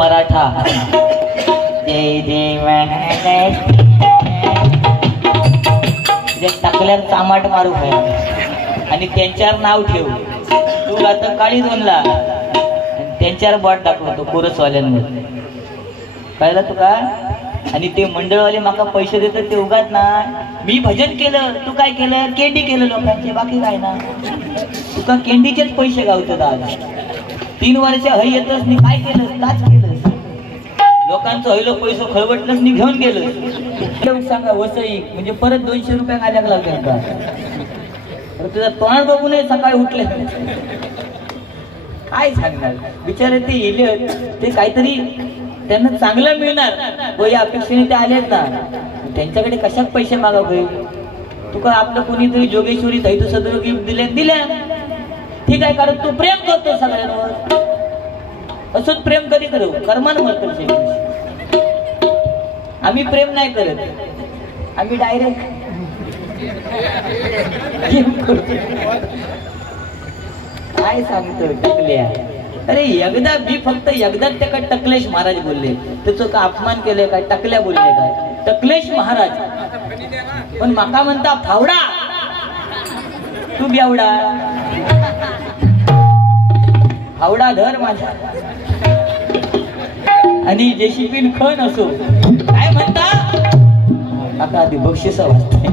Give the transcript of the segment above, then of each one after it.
मराठा जय जय महाराष्ट्र टाकल्यावर चामाट मारू आहे आणि त्यांच्यावर नाव ठेव तू आता काळी दोनला त्यांच्यावर बॉट दाखवतो कोरसवाल्यांवर कळलं तुका आणि ते मंडळवाले माका पैसे देतात ते उगाच ना मी भजन केलं तू काय केलं केंडी केलं लोकांचे बाकी काय ना तुका केंडीचेच पैसे गावतात आज 3 वर्ष हय येतच नाही काय केलं काच केलं लोकांचं हयलो पैसो खळवटलंच नाही घेऊन गेलं सांगा वसई म्हणजे परत 200 रुपये आल्याक लावते का तुझा तोंड बघू नये सकाळी उठले काय सांगणार बिचारे ते येले ते काहीतरी त्यांना चांगलं मिळणार व या अपेक्षेने ते आलेत ना त्यांच्याकडे कशात पैसे मागावे तुका आपलं कोणीतरी जोगेश्वरी दैत सदर गिफ्ट दिल्या ठीक आहे कारण तू प्रेम करतो सगळ्यांवर असंच प्रेम करीत राहू कर्मान म्हणतो आम्ही प्रेम नाही करत आम्ही डायरेक्ट काय सांगतो टकल्या अरे एकदा मी फक्त एकदाच त्या काय टकलेश महाराज बोलले त्याचं का अपमान केले काय टकल्या बोलले काय टकलेश महाराज पण माका म्हणता फावडा तू बेवडा फावडा धर माझा आणि जेसीबीन खण असो काय म्हणता आता आधी बक्षीस वाजते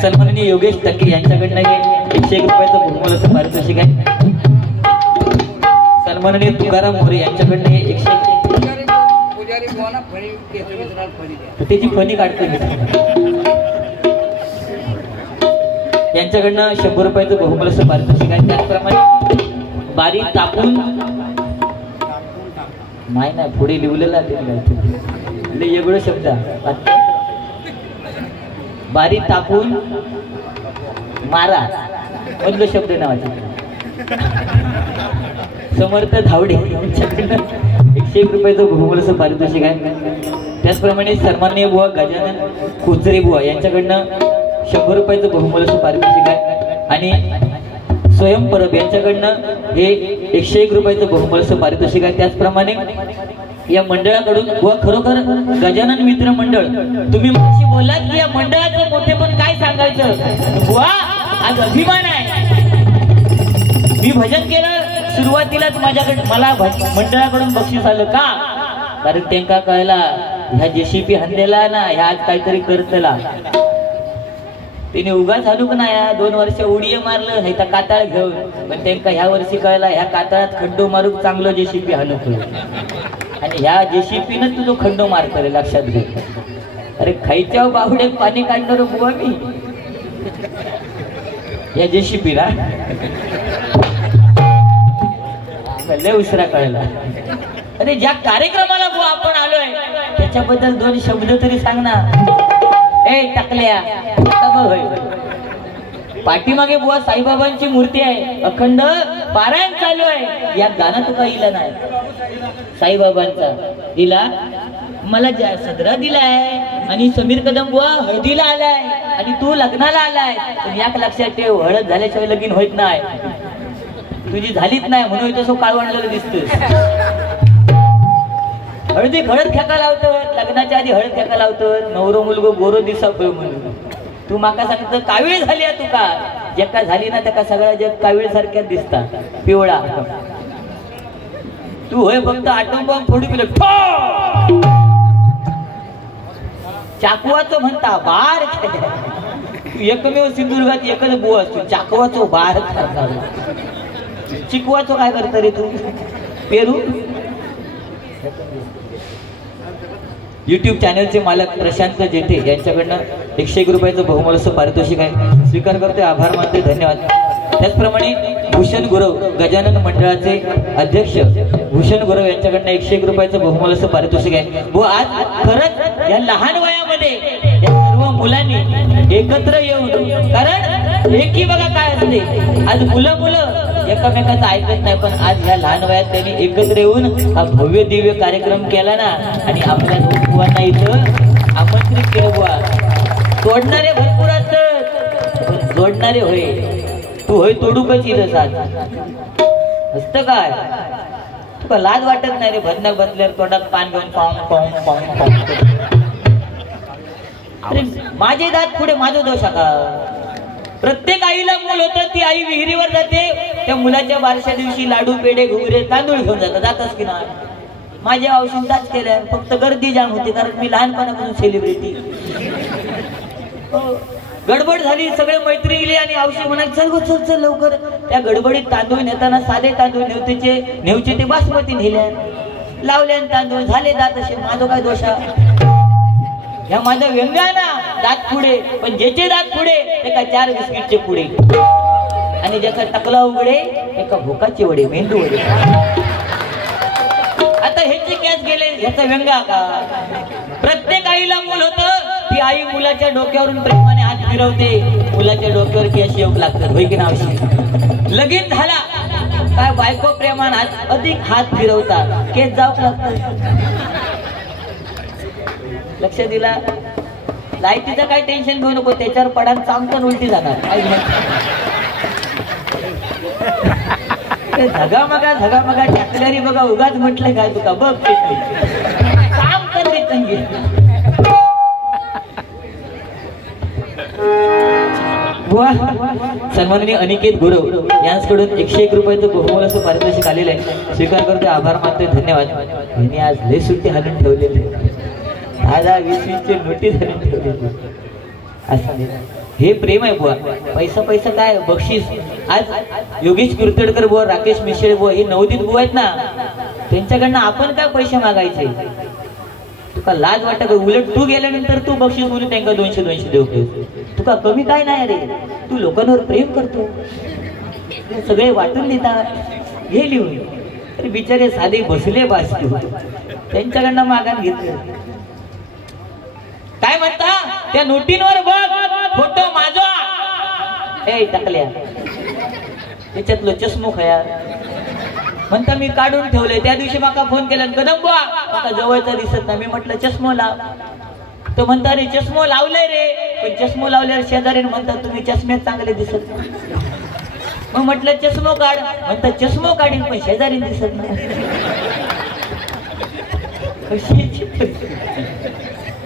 सन्माननीय योगेश टक्के यांच्याकडनं 101 रुपयाचं बहुमूल्य असं पारितोषिक आहे सन्माननीय तुकाराम मोरे यांच्याकडनं 101 त्याची फणी काढते यांच्याकडनं 100 रुपयाचं बहुमूल्य असं पारितोषिक आहे त्याचप्रमाणे बारीक तापून नाही पुढे लिहिलेला ते एवढं शब्द बारीक तापून मारा मधलं शब्द नावाचे समर्थ धावडे 101 रुपयाचं बहुमूल्य पारितोषिक आहे त्याचप्रमाणे सन्माननीय बुवा गजानन कोचरे बुवा यांच्याकडनं 100 रुपयाचं बहुमूल्य पारितोषिक आहे आणि स्वयं परब यांच्याकडनं हे 101 रुपयाचं बहुमूल्य पारितोषिक आहे त्याचप्रमाणे या मंडळाकडून व खरोखर गजानन मित्र मंडळ तुम्ही माझी बोलात की या मंडळाचं मोठेपण काय सांगायचं वा आज अभिमान आहे मी भजन केलं सुरुवातीलाच माझ्याकडे मला मंडळाकडून बक्षीस आलं का कारण त्यांना कळला ह्या जेसीपी हंदेला ना ह्या आज काहीतरी करतला तिने उगाच हालू का नाही 2 वर्ष उडी मारलं हे तर काताळ घेऊन पण त्यांना ह्या वर्षी कळला ह्या काताळात खड्डो मारूक चांगलं जेसीपी हाणू आणि ह्या जेसीपीनं तुझं खंडो मारतोय लक्षात घे अरे खायच्या बाहुड्यात पाणी काढणार बुवा मी या जेसीपीला लय उशिरा कळला अरे ज्या कार्यक्रमाला बुवा आपण आलोय त्याच्याबद्दल 2 शब्द तरी सांग ना ए टकल्या पाठीमागे बुवा साईबाबांची मूर्ती आहे अखंड पारायण चालू आहे या गाणं तुका इला नाही साईबाबांचा दिला मला सदरा दिलाय आणि समीर कदम बुवा हळदीला आलाय आणि तू लग्नाला आलाय पण याक लक्षात ठेव हळद झाल्याशिवाय लगीन होत नाही तुझी झालीच नाही म्हणून तसं काळवंडलेलं दिसतोय हळदी हळद खेका लावतो लग्नाच्या आधी हळद खेका लावतो नवरो मुलगो गोरो दिसा म्हणून तू माका सांगितलं कावीळ झाली आहे तुका जका झाली ना त्याका सगळा जग कावीळ सारख्याच दिसता पिवळा तू होय फक्त आटम बॉम्ब फोडू पिलं चाकवाचो म्हणता बार एकमेव सिंधुदुर्गात एकच बुवा असतो चाकवाचो बार चिकवाचो काय करता रे तू पेरू YouTube चॅनलचे मालक प्रशांत जेठे यांच्याकडनं 101 रुपयाचं बहुमूल्य पारितोषिक आहे स्वीकार करतोय आभार मानते धन्यवाद त्याचप्रमाणे भूषण गुरव गजानन मंडळाचे अध्यक्ष भूषण गुरव यांच्याकडनं 101 रुपयाचं बहुमूल्य पारितोषिक आहे व आज खरंच या लहान वयामध्ये या सर्व मुलांनी एकत्र येऊन कारण एकी बघा काय असते आज मुलं एकमेकाचं ऐकत नाही पण आज ह्या लहान वयात त्यांनी एकत्र येऊन हा भव्य दिव्य कार्यक्रम केला ना आणि आपल्या बुवांना इथं आमंत्रित केलं बुवा तोडणारे भरपूर असतात पण जोडणारे होय तू होय तोडू कशी रसात असतं काय तुका लाज वाटत नाही रे? भजनाक बसल्यावर तोंडात पान घेऊन पाऊन पाऊन पाऊन पाऊन. अरे माझे दात पुढे माझा दोष का? प्रत्येक आईला मूल होतं, ती आई विहिरीवर जाते, त्या मुलाच्या बारशा दिवशी लाडू पेढे घुगरे तांदूळ घेऊन जातच की ना. माझ्या औषधाच केल्या, फक्त गर्दी जाम होती कारण मी लहानपणापासून सेलिब्रिटी. गडबड झाली, सगळे मैत्रिणी आणि औषध म्हणाले चल चल चल लवकर. त्या गडबडीत तांदूळ नेताना साधे तांदूळ नेवचे ते बासमती नेल्या, लावल्या तांदूळ झाले दात असे. माझा काय दोष? ह्या माझा व्यंग आहे ना, दात पुढे. पण ज्याचे दात पुढे एका 4 बिस्किटचे पुढे, आणि ज्याचा टकला उघडे एका भोकाचे वडे, मेंदू वडे. आता ह्याचे कॅच गेले, ह्याचा व्यंग का? प्रत्येक आईला मूल होतं, ती आई मुलाच्या डोक्यावरून प्रेमाने हात फिरवते, मुलाच्या डोक्यावरती अशी योग लागतात. होय की ना? लगीन झाला काय बायको प्रेमाने अधिक हात फिरवता, केस जाऊ लागतात. लक्ष दिला? लाईटीचं काय टेन्शन घेऊ नको, त्याच्यावर पडान चांगलं उलटी जाणार. झगामगा टाकल्यारी बघा, उगाच म्हटलं काय तुका बघ काम कर रे तंगी. सन्माननीय अनिकेत गुरव यांच्याकडून 101 रुपयाचं बहुमोल असं पारितोषिक आलेलं आहे. स्वीकार करते, आभार मानतोय, धन्यवाद. यांनी आज लय सुट्टी हालून ठेवलेली, आज 20-20चे नोटीस हालून ठेवलेली. असं हे प्रेम आहे बुवा. पैसा काय बक्षीस. आज योगेश कुर्तडकर बुवा, राकेश मिश्रे बुवा, हे नवोदित बुवा आहेत ना, त्यांच्याकडनं आपण काय पैसे मागायचे? तुका लाज वाटत? उलट तू गेल्यानंतर तू बक्षीस म्हणून त्यांना 200 देऊ. तुका कमी काय नाही रे, तू लोकांवर प्रेम करतो, सगळे वाटून देतात. हे लिहून तरी बिचारे साधे बसले बास, त्यांच्याकडनं मागान घेतलं. काय म्हणता? त्या नोटींवर बघ फोटो माझा. हे टाकल्या त्याच्यातलं चष्मो खया म्हणता मी काढून ठेवले. त्या दिवशी माका फोन केला, कदम बुवा माका जवळचा दिसत नाही. मी म्हटलं चष्मो लाव. तो म्हणता रे चष्मो लावले रे, पण चष्मो लावल्यावर शेजारी म्हणतात तुम्ही चष्म्यात चांगले दिसत नाही. मग म्हटलं चष्मो काढ, म्हणतात चष्मो काढीन पण शेजारी दिसत नाही.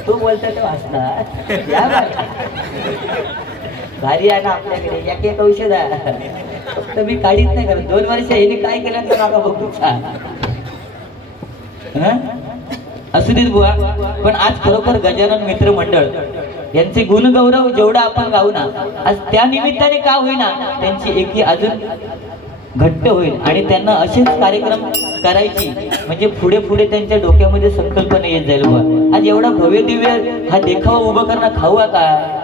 तो बोलता तो हसणार. भारी आहे ना आपल्याकडे एक औषध आहे, फक्त मी काढीत नाही करत. 2 वर्ष हिने काय केलं तर मागा बघू असू देत बुवा. पण आज खरोखर गजानन मित्र मंडळ यांचे गुणगौरव जेवढा आपण गाऊ ना, आज त्या निमित्ताने का होईना त्यांची एकी अजून घट्ट होईल आणि त्यांना असेच कार्यक्रम करायची, म्हणजे पुढे पुढे त्यांच्या डोक्यामध्ये संकल्पना येत जाईल बुवा. आज एवढा भव्य दिव्य हा देखावा उभं करणं खाऊया का?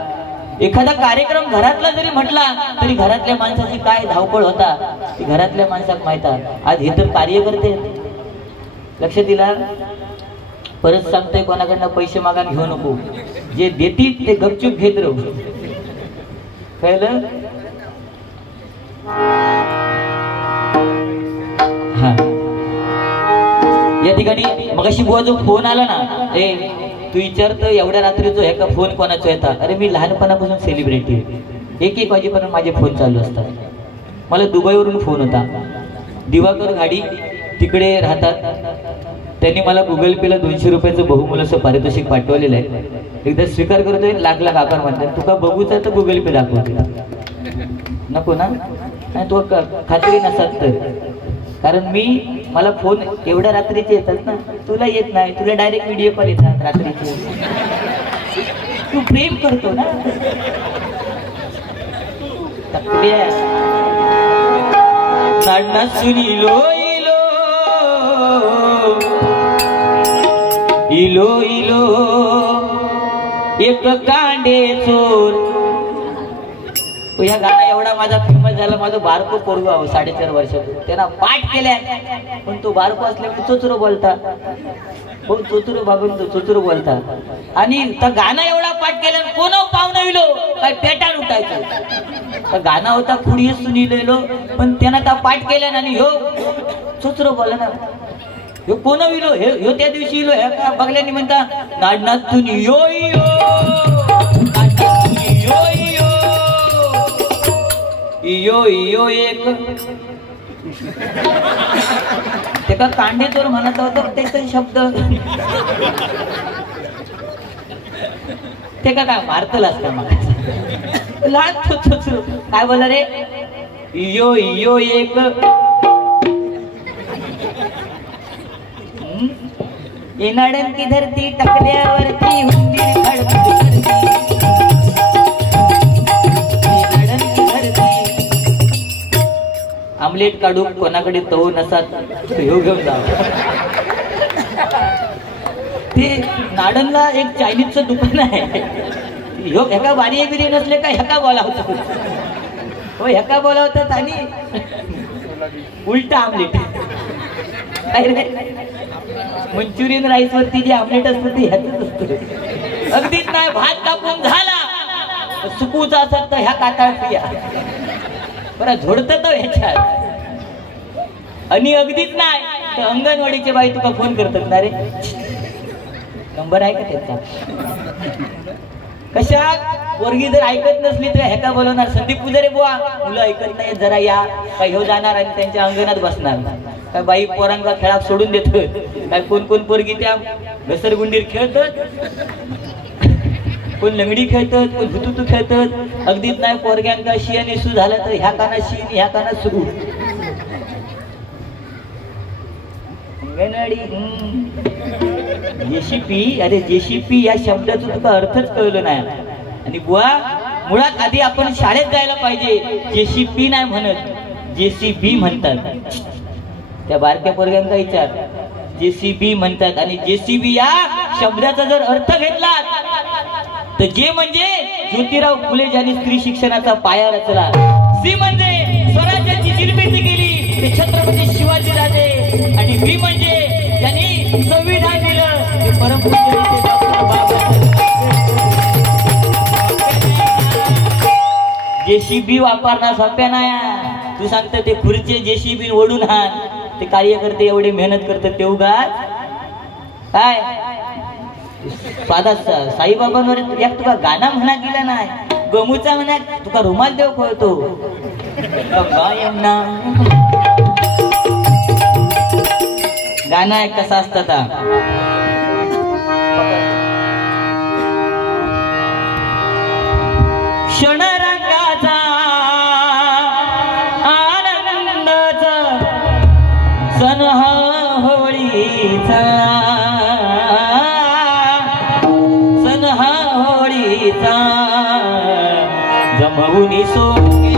एखादा कार्यक्रम घरातला जरी म्हटला तरी घरातल्या माणसाची काय धावपळ होता ती घरातल्या माणसाला माहित आहे. आज हे तर कार्यकर्ते. लक्ष दिला? परत सांगतोय, कोणाकडनं पैसे मागान घेऊ नको. जे देतील ते गपचूप घेत राहू. कळलं? हा, या ठिकाणी मगाशी बुवा जो फोन आला ना, तू विचारतो एवढ्या रात्रीचो ह्या का फोन कोणाचा येतात? अरे मी लहानपणापासून सेलिब्रिटी, 1-1 वाजेपर्यंत माझे फोन चालू असतात. मला दुबईवरून फोन होता. दिवाकर गाडी तिकडे राहतात, त्यांनी मला गुगल पेला 200 रुपयाचं बहुमूल असं पारितोषिक पाठवलेलं आहे. एकदा स्वीकार करतोय, लाख आभार मानतात. तुका बघूचा तर गुगल पे दाखवते नको ना? नाही तू खात्री नसत तर, कारण मला फोन एवढ्या रात्रीचे येतात ना, तुला येत नाही. तुला डायरेक्ट व्हिडिओ कॉल येतात रात्रीचे. तू प्रेम करतो ना. सुनीलो इलो इलो एक कांडे चोर. ह्या गाणं एवढा माझा फेमस झाला. माझं बारको पोरगा 4.5 वर्षाचं, त्यांना पाठ केल्या, पण तो बारको असल्यामुळे चोचुरो बोलता. हो चोचुरो बाबून तो चोचुरो बोलता. आणि त्या गाणं एवढा पाठ केल्या, कोण पाहुणं इलो काय पेटान उठायचं. तर गाणं होता पुढे सुनीलो, पण त्यांना त्या पाठ केल्या आणि ह्यो चोचुरो बोला ना. ह्यो कोण विलो, ह्यो त्या दिवशी इलो. ह्या का बघल्यानी म्हणता नाडनातून यो यो इयो इयो एक ते का कांडेचोर म्हणत होतं त्याचा शब्द ते का काय मारतलास का मला काय बोला रे यो यो एक येनाडन की धरती टकल्यावरती हुंदीर खडखड येनाडन की धरती आमलेट काढू कोणाकडे तव नसात ह्यो घेऊन जा ते नाडनला एक चायनीजचं दुकान आहे ह्यो ह्याका बारी बिरी नसले का ह्याका बोलावतात हो ह्याका बोलावतात आणि उलटा आमलेट मंचुरियन राईस वरती जे आमलेट असतं ते ह्याच असतं अगदीच नाही भात टाकून झाला सुकूचा असत तर ह्या काटाळ पिया बरं झोडत तो ह्याच्यात आणि अगदीच नाही तर अंगणवाडीचे बाई तुका फोन करतात ना रे नंबर आहे का त्याचा कशात पोरगी जर ऐकत नसली तर ह्याका बोलवणार संदीप पुजारे बुवा मुलं ऐकत नाही जरा या काय ह्यो जाणार आणि त्यांच्या अंगणात बसणार काय बाई पोरांना खेळात सोडून देत काय कोण कोण पोरगी त्या घसरगुंडीर खेळतात कोण लंगडी खेळतात कोण हुतुतू खेळतात अगदीच नाही पोरग्यांका शियाने सु झालं तर ह्या कानात शी ह्या कानात सुरू जेसीपी अरे जेसीपी या शब्दाचा तुका अर्थच कळलं नाही आणि बुवा मुळात आधी आपण शाळेत जायला पाहिजे जेसीपी नाही म्हणत जेसीबी म्हणतात त्या बारक्या पोरग्यांचा विचार जेसीबी म्हणतात आणि जेसीबी या शब्दाचा जर अर्थ घेतला तर जे म्हणजे ज्योतिराव फुले ज्यांनी स्त्री शिक्षणाचा पाया रचला सी म्हणजे स्वराज्याची निर्मिती केली ते छत्रपती शिवाजी राजे आणि बी म्हणजे ज्यांनी संविधान दिलं ते परमपूज्य जेसीबी वापरणं सोप्या नाही तू सांगत ते खुर्चे जेसीबी ओढून हाण ते कार्यकर्ते एवढे मेहनत करतात ते उगाच काय साधा साईबाबांवर एक तुका गाणं म्हणा गेला नाही गमूचा म्हणा तुका रुमाल देव कळतो गाणं आहे कसं असतं क्षणरंगाचा आनंदाचा सण हा होळीचा सण हा होळीचा जमवून सोके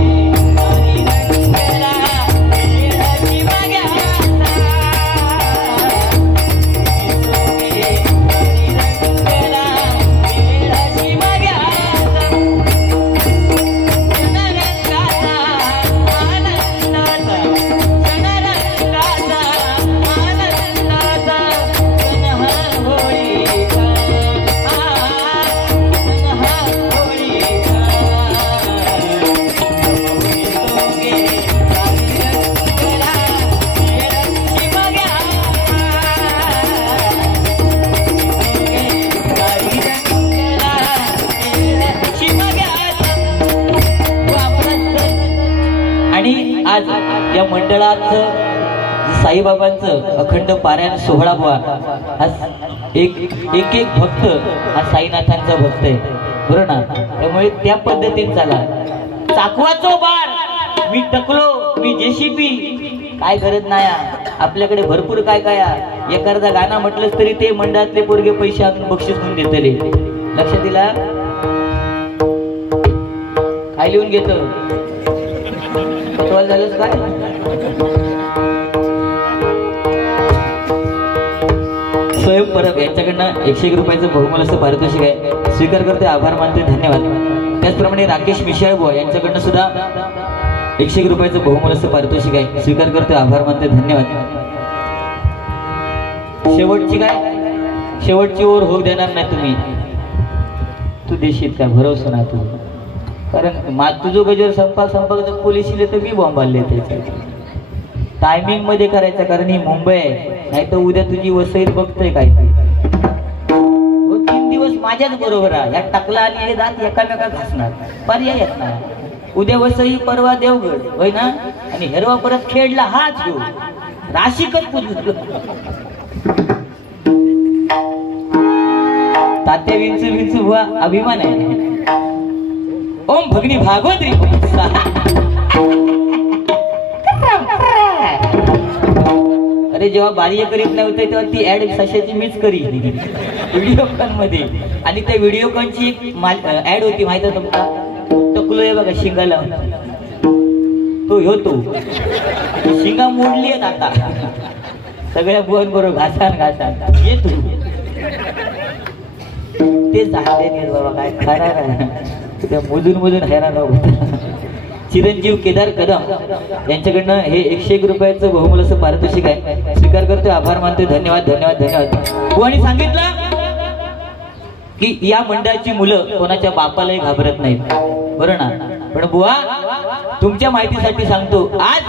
या मंडळात साईबाबांचं अखंड पारायण सोहळा बुवा हा एक भक्त हा साईनाथांचा भक्त आहे बरोबर ना त्यामुळे त्या पद्धतीने झाला चाकवाचो बार मी टकलो मी जेसीबी काय गरज नाही आपल्याकडे भरपूर काय काय एखादा गाणं म्हटलं तरी ते मंडळातले पोरगे पैसे आणून बक्षीस म्हणून देतले लक्ष दिला काय लिहून घेतो झालंच काय स्वयं परब यांच्याकडनं 101 रुपयाचं बहुमोल असं पारितोषिक आहे स्वीकार करते आभार मानते धन्यवाद त्याचप्रमाणे राकेश मिशाळबुवा यांच्याकडनं सुद्धा 101 रुपयाचं बहुमोल असं पारितोषिक आहे स्वीकार करते आभार मानते धन्यवाद शेवटची ओर होऊ देणार नाही तुम्ही तू देशील का भरोसा ना तू कारण तुझं गजर संपा पोलीस इले तर मी बॉम्ब आले त्याचे टायमिंग मध्ये करायचं कारण ही मुंबई आहे नाही तर उद्या तुझी वसईत बघतोय काय 3 दिवस माझ्याच बरोबर आहे या टाकला आणि हे दात एकामेका घासणार पर्याय येत नाही उद्या वसई परवा देवगड होय ना, आणि हेरवा परत खेडला हाच घेऊ राशिकच पुजलो. तात्या विंचू विंचू हुआ अभिमान आहे. ओम भगनी भागवत्री. अरे जेव्हा बारीय करीत नव्हते तेव्हा ती ऍड सशाची मीच करी व्हिडिओ कॉन मध्ये. आणि त्या व्हिडिओ कॉनची एक ऍड होती माहिती आहे तुमका, टकलो आहे बघा शिंगाला, तो ह्यो तो शिंगा मोडली आहेत आता सगळ्या बुवान बरोबर घासान घासान ये तू ते झाले नाही बाबा, काय खरा त्या मोजून मोजून हैराण होत. चिरंजीव केदार कदम यांच्याकडनं हे 101 रुपयाचं बहुमूल्य असं पारितोषिक आहे, स्वीकार करतोय, आभार मानतोय. धन्यवाद धन्यवाद धन्यवाद. बुवानी सांगितलं की या मंडळाची मुलं कोणाच्या बापालाही घाबरत नाहीत, बरं ना. पण बुवा तुमच्या माहितीसाठी सांगतो, आज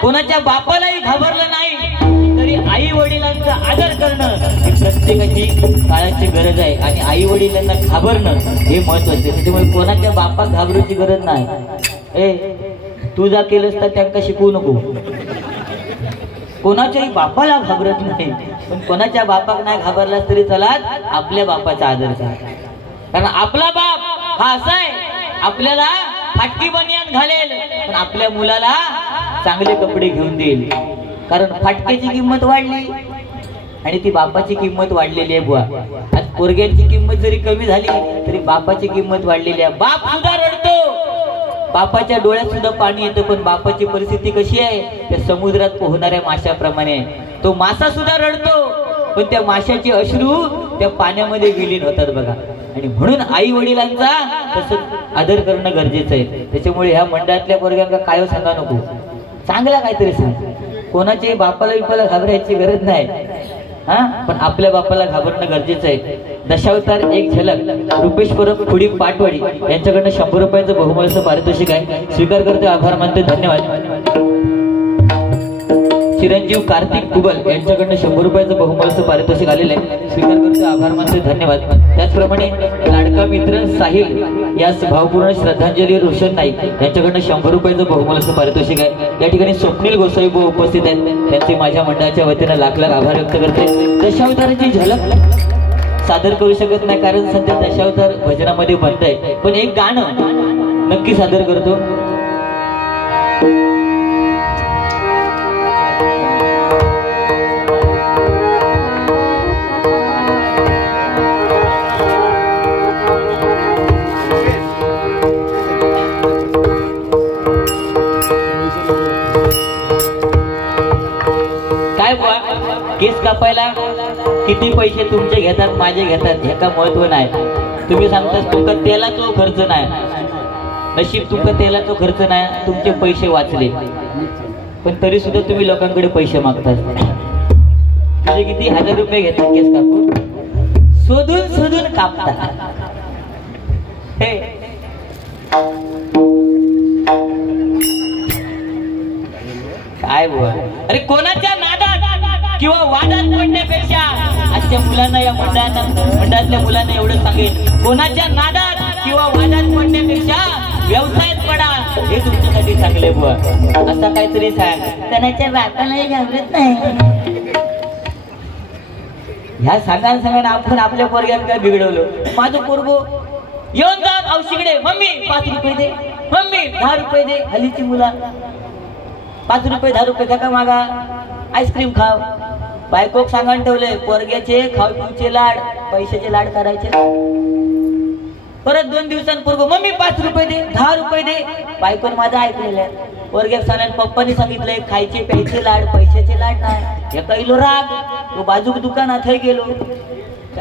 कोणाच्या बापालाही घाबरलं नाही तरी आई वडिलांचा आदर करणं ही प्रत्येकाची काळाची गरज आहे. आणि आई वडिलांना घाबरणं हे महत्वाचे. त्याच्यामुळे कोणाच्या बापाक घाबरूची गरज नाही. तू जा केलंस तर त्यांना शिकवू नको. कोणाच्याही बापाला घाबरत नाही, पण कोणाच्या बापाक नाही घाबरलास तरी चला आपल्या बापाचा आदर करा. कारण आपला बाप हा असा आहे, आपल्याला फाटकी बनियान घालेल पण आपल्या मुलाला चांगले कपडे घेऊन देईल. कारण फाटक्याची किंमत वाढली आणि ती बापाची किंमत वाढलेली आहे. बुवा आज पोरग्यांची किंमत जरी कमी झाली तरी बापाची किंमत वाढलेली आहे. बाप सुद्धा रडतो, बापाच्या डोळ्यात सुद्धा पाणी येतं, पण बापाची परिस्थिती कशी आहे, त्या समुद्रात पोहणाऱ्या माशाप्रमाणे. तो मासा सुद्धा रडतो पण त्या माशाचे अश्रू त्या पाण्यामध्ये विलीन होतात बघा. आणि म्हणून आई वडिलांचा तसं आदर करणं गरजेचं आहे. त्याच्यामुळे ह्या मंडळातल्या पोरग्यांना काय सांगा नको, चांगला काहीतरी सांग. कोणाच्याही बापाला बिपाला घाबरायची गरज नाही, हा, पण आपल्या बापाला घाबरणं गरजेचं आहे. दशावतार एक झलक रुपेश परब खुडी पाटवाडी यांच्याकडनं 100 रुपयाचं बहुमूल्य पारितोषिक आहे, स्वीकार करते, आभार मानते, धन्यवाद. चिरंजीव कार्तिक कुबल यांच्याकडनं 100 रुपयाचं बहुमूल्य पारितोषिक आलेलं आहे, स्वीकार करते, आभार मानते, धन्यवाद. त्याचप्रमाणे लाडका मित्र साहिल यास भावपूर्ण श्रद्धांजली रोशन नाईक यांच्याकडनं 100 रुपयाचं बहुमूल्य पारितोषिक आहे. या ठिकाणी स्वप्नील गोसाई उपस्थित आहेत, त्यांचे माझ्या मंडळाच्या वतीनं लाख लाख आभार व्यक्त करते. दशावताराची झलक सादर करू शकत नाही कारण सध्या दशावतार भजनामध्ये बनतंय, पण एक गाणं नक्की सादर करतो. केस कापायला किती पैसे तुमचे घेतात माझे घेतात ह्याचा महत्व नाही. तुम्ही सांगता तुमका तेलाचा खर्च नाही, नशीब तुमका तेलाचा खर्च नाही, तुमचे पैसे वाचले, पण तरी सुद्धा तुम्ही लोकांकडे पैसे मागतात. तुझे किती 1000 रुपये घेतात केस कापून, शोधून शोधून कापतात. काय बुवा, अरे कोणाच्या नादात किंवा वादात पडण्यापेक्षा आजच्या मुलांना, या मंडळातल्या मुलांना एवढं सांगेल, कोणाच्या नादात किंवा वादात पडण्यापेक्षा व्यवसायात पडा, हे तुमच्यासाठी चांगले बुवा. असा काहीतरी सांग, कोणाच्या बापालाही घाबरत नाही. ह्या सांगायला सांगा आपण आपल्या पोरग्यात काय बिघडवलं. माझं पोरगो येऊन जात औशिकडे, मम्मी 5 रुपये दे, मम्मी 10 रुपये दे. हल्लीची मुला 5 रुपये 10 रुपये काका मागा, आईस्क्रीम खाव. बायकोक सांगान ठेवले, पोरग्याचे खाऊ पिऊचे लाड, पैशाचे लाड करायचे. परत 2 दिवसांपूर्वी मम्मी 5 रुपये दे, 10 रुपये दे. बायकोन माझं ऐकलेलं आहे. पोरग्याक सांगा पप्पानी सांगितलंय खायचे प्यायचे लाड, पैशाचे लाड नाही. हे कैलो राग, तो बाजूक दुकानात गेलो,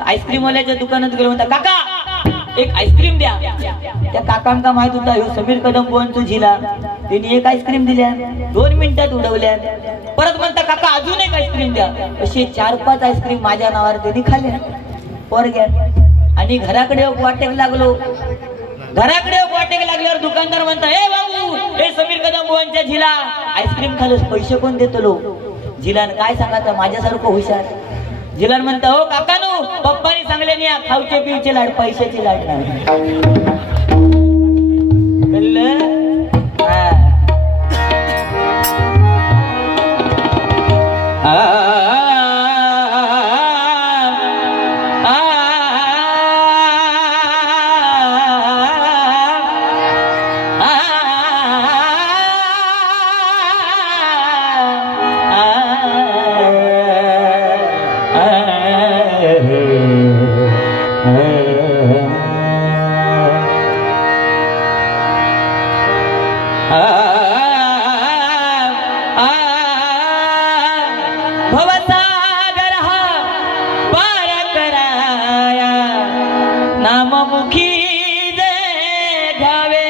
आईस्क्रीम वाल्याच्या दुकानात गेलो, म्हणता काका एक आईस्क्रीम द्या. त्या काकांका माहित होता ह्यो समीर कदम बोनचो झिला, त्यांनी एक आईस्क्रीम दिल्या, 2 मिनिटात उडवल्या. परत म्हणता काका अजून एक आईस्क्रीम द्या. असे 4-5 आईस्क्रीम माझ्या नावावर त्यांनी खाल्ल्या पोरग्या. आणि घराकडे वाटेक लागलो, घराकडे वाटेक लागल्यावर दुकानदार म्हणता, ए बाबू हे समीर कदम बोनच्या झिला आईस्क्रीम खाल्लंस, पैसे कोण देतो लो. झिलान काय सांगायचं, माझ्यासारखं हुशार. झिलान म्हणता, हो काकानो पप्पानी सांगले नाही खाऊचे पिऊचे लाड, पैशाचे लाड नाही. भवसागर हा पार कराया नाममुखी जे घ्यावे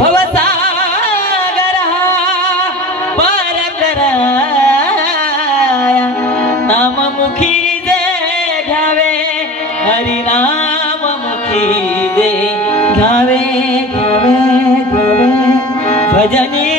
भवसागर हा पार कराया नाममुखी जे घ्यावे हरिनाममुखी जे घ्यावे घ्यावे घ्यावे भजनी